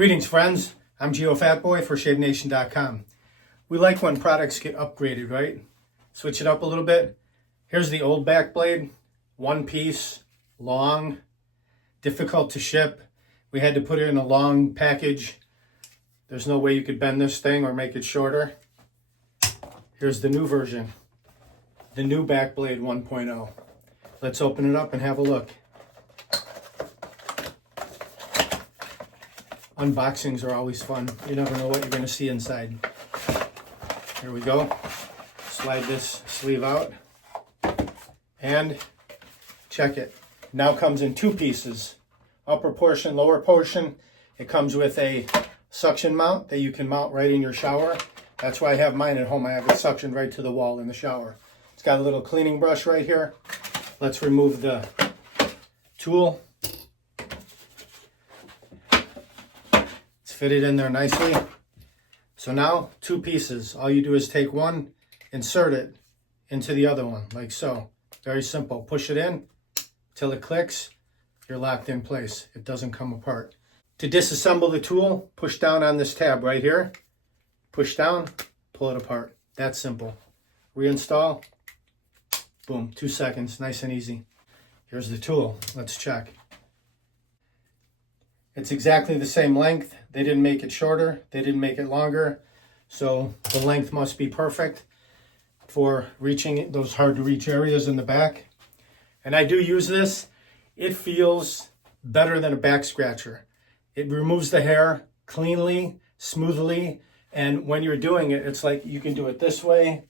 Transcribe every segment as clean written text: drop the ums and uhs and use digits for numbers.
Greetings, friends. I'm Geofatboy for ShaveNation.com. We like when products get upgraded, right? Switch it up a little bit. Here's the old BakBlade, one piece, long, difficult to ship. We had to put it in a long package. There's no way you could bend this thing or make it shorter. Here's the new version, the new BakBlade 1.0. Let's open it up and have a look. Unboxings are always fun. You never know what you're going to see inside. Here we go. Slide this sleeve out. And check it. Now comes in two pieces. Upper portion, lower portion. It comes with a suction mount that you can mount right in your shower. That's why I have mine at home. I have it suctioned right to the wall in the shower. It's got a little cleaning brush right here. Let's remove the tool. Fit it in there nicely. So now two pieces. All you do is take one, insert it into the other one like so. Very simple. Push it in till it clicks. You're locked in place. It doesn't come apart. To disassemble the tool, push down on this tab right here. Push down, pull it apart. That's simple. Reinstall. Boom, 2 seconds. Nice and easy. Here's the tool. Let's check. It's exactly the same length. They didn't make it shorter. They didn't make it longer. So the length must be perfect for reaching those hard to reach areas in the back. And I do use this. It feels better than a back scratcher. It removes the hair cleanly, smoothly. And when you're doing it, it's like you can do it this way.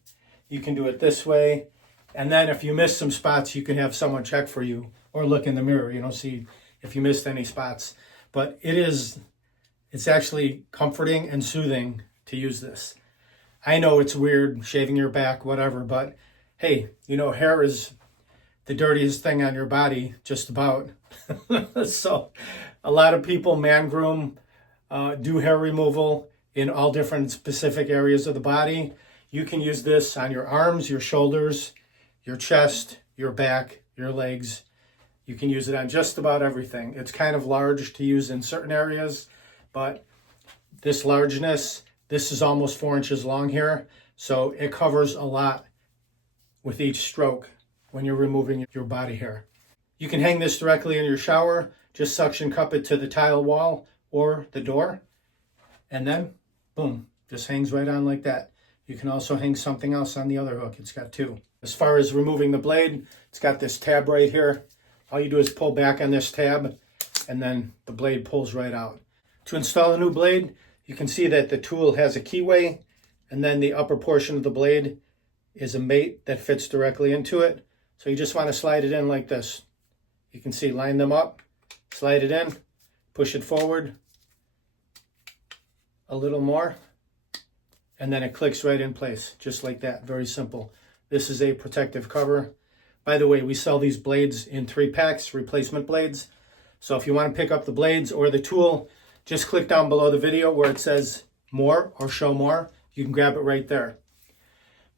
You can do it this way. And then if you miss some spots, you can have someone check for you or look in the mirror, see if you missed any spots. But it's actually comforting and soothing to use this. I know it's weird shaving your back, whatever, but hey, hair is the dirtiest thing on your body, just about. So a lot of people man groom, do hair removal in all different specific areas of the body. You can use this on your arms, your shoulders, your chest, your back, your legs. You can use it on just about everything. It's kind of large to use in certain areas, but this largeness, this is almost 4 inches long here, so it covers a lot with each stroke when you're removing your body hair. You can hang this directly in your shower, just suction cup it to the tile wall or the door, and then boom, just hangs right on like that. You can also hang something else on the other hook. It's got two. As far as removing the blade, it's got this tab right here. All you do is pull back on this tab, and then the blade pulls right out. To install a new blade, you can see that the tool has a keyway, and then the upper portion of the blade is a mate that fits directly into it. So you just want to slide it in like this. You can see, line them up, slide it in, push it forward a little more, and then it clicks right in place, just like that. Very simple. This is a protective cover. By the way, we sell these blades in 3 packs, replacement blades. So if you want to pick up the blades or the tool, just click down below the video where it says more or show more. You can grab it right there.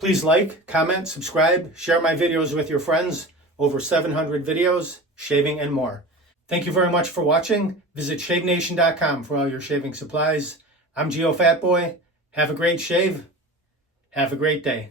Please like, comment, subscribe, share my videos with your friends. Over 700 videos, shaving and more. Thank you very much for watching. Visit ShaveNation.com for all your shaving supplies. I'm Geofatboy. Have a great shave. Have a great day.